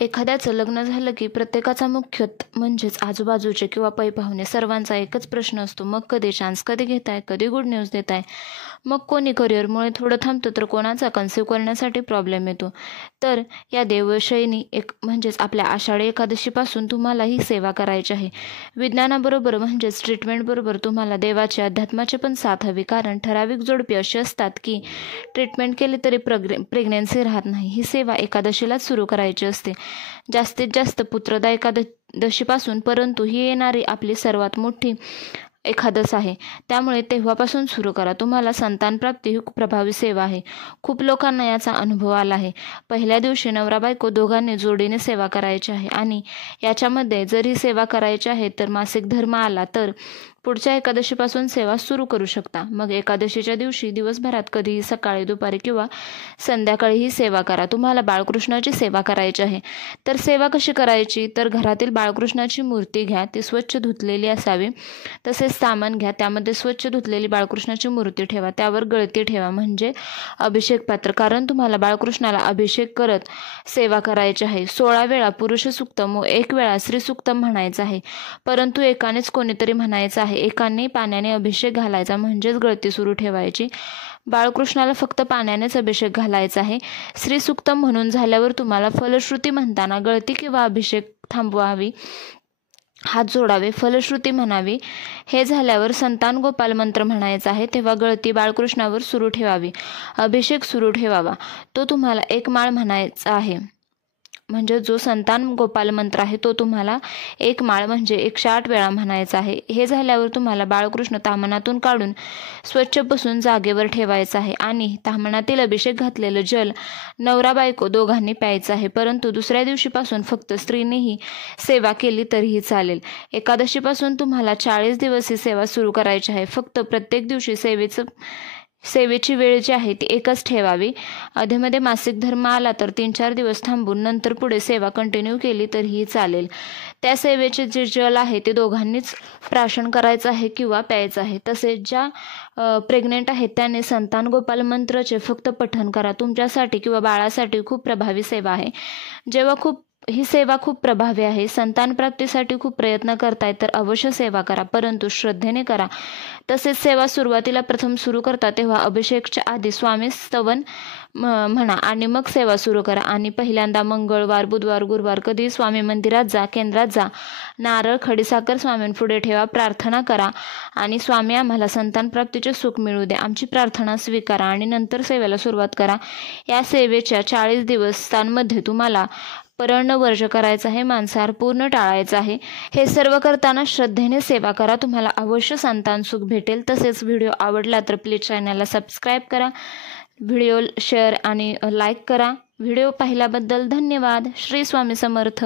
एखाद्याचं लग्न झालं की प्रत्येकाचा मुख्यत म्हणजेच आजूबाजूचे किंवा पै पाहुणे सर्वांचा एकच प्रश्न असतो, मग कधी चान्स कधी घेताय, कधी गुड न्यूज देताय. मग कोणी करिअरमुळे थोडं थांबतं तर कोणाचा कन्सीव्ह करण्यासाठी प्रॉब्लेम येतो. तर या देवशयनी एक म्हणजेच आपल्या आषाढी एकादशीपासून तुम्हाला ही सेवा करायची आहे. विज्ञानाबरोबर म्हणजेच ट्रीटमेंटबरोबर तुम्हाला देवाचे अध्यात्माचे पण साथ हवी. कारण ठराविक जोडपी अशी असतात की ट्रीटमेंट केली तरी प्रेग्नेन्सी राहत नाही. ही सेवा एकादशीलाच सुरू करायची असते, जास्तीत जास्त पुत्रदा एकादशीपासून. परंतु ही येणारी आपली सर्वात मोठी एकादश आहे, त्यामुळे तेव्हापासून सुरू करा. तुम्हाला संतानप्राप्ती ही प्रभावी सेवा आहे. खूप लोकांना याचा अनुभव आला आहे. पहिल्या दिवशी नवरा बायको दोघांनी जोडीने सेवा करायची आहे आणि याच्यामध्ये जर ही सेवा करायची आहे तर मासिक धर्म आला तर पुढच्या एकादशीपासून सेवा सुरू करू शकता. मग एकादशीच्या दिवशी दिवसभरात कधीही सकाळी, दुपारी किंवा संध्याकाळी ही सेवा करा. तुम्हाला बाळकृष्णाची सेवा करायची आहे. तर सेवा कशी करायची? तर घरातील बाळकृष्णाची मूर्ती घ्या, ती स्वच्छ धुतलेली असावी. तसेच सामान घ्या, त्यामध्ये स्वच्छ धुतलेली बाळकृष्णाची मूर्ती ठेवा. त्यावर गळती ठेवा म्हणजे अभिषेक पात्र, कारण तुम्हाला बाळकृष्णाला अभिषेक करत सेवा करायची आहे. 16 वेळा पुरुष सूक्तम व 1 वेळा स्त्री सूक्तम म्हणायचं आहे. परंतु एकानेच कोणीतरी म्हणायचं आहे. एकाने पाण्याने अभिषेक घालायचा म्हणजेच गळती सुरू ठेवायची. बाळकृष्णाला फक्त पाण्यानेच अभिषेक घालायचा आहे. श्री सुक्तम म्हणून झाल्यावर तुम्हाला फलश्रुती म्हणताना गळती किंवा अभिषेक थांबवावी, हात जोडावे, फलश्रुती म्हणावी. हे झाल्यावर संतान गोपाल मंत्र म्हणायचा आहे. तेव्हा गळती बाळकृष्णावर सुरू ठेवावी, अभिषेक सुरू ठेवावा. तो तुम्हाला 1 माळ म्हणायचा आहे. म्हणजे जो संतान गोपाल मंत्र आहे तो तुम्हाला 1 माळ म्हणजे 108 वेळा म्हणायचा आहे. हे झाल्यावर तुम्हाला बाळकृष्ण ताम्हणातून काढून स्वच्छ पुसून जागेवर ठेवायचं आहे आणि ताम्हणातील अभिषेक घातलेलं जल नवरा बायको दोघांनी प्यायचं आहे. परंतु दुसऱ्या दिवशीपासून फक्त स्त्रीनेही सेवा केली तरीही चालेल. एकादशीपासून तुम्हाला 40 दिवस ही सेवा सुरू करायची आहे. फक्त प्रत्येक दिवशी सेवेची वेळ जी आहे ती एकच ठेवावी. अधेमध्ये मासिक धर्म आला तर 3-4 दिवस थांबून नंतर पुढे सेवा कंटिन्यू केली तरीही चालेल. त्या सेवेचे जे जल आहे ते दोघांनीच प्राशन करायचं आहे किंवा प्यायचं आहे. तसेच ज्या प्रेग्नेंट आहेत त्याने संतान गोपाल मंत्राचे फक्त पठण करा. तुमच्यासाठी किंवा बाळासाठी खूप प्रभावी सेवा आहे. ही सेवा खूप प्रभावी आहे. संतान प्राप्तीसाठी खूप प्रयत्न करताय तर अवश्य सेवा करा, परंतु श्रद्धेने करा. तसेच सेवा सुरुवातीला प्रथम सुरू करता तेव्हा अभिषेकच्या आधी स्वामी स्तवन म्हणा आणि मग सेवा सुरू करा. आणि पहिल्यांदा मंगळवार, बुधवार, गुरुवार कधी स्वामी मंदिरात जा, केंद्रात जा, नारळ, खडीसाखर स्वामींपुढे ठेवा, प्रार्थना करा आणि स्वामी आम्हाला संतान प्राप्तीचे सुख मिळू दे, आमची प्रार्थना स्वीकारा आणि नंतर सेवेला सुरुवात करा. या सेवेच्या 40 दिवसांमध्ये तुम्हाला परण वर्ज करायचं आहे, मांसाहार पूर्ण टाळायचं आहे. हे सर्व करताना श्रद्धेने सेवा करा. तुम्हाला अवश्य संतान सुख भेटेल. तसेच व्हिडिओ आवडला तर प्लीज चॅनलला सबस्क्राईब करा, व्हिडिओ शेअर आणि लाईक करा. व्हिडिओ पाहिल्याबद्दल धन्यवाद. श्री स्वामी समर्थ.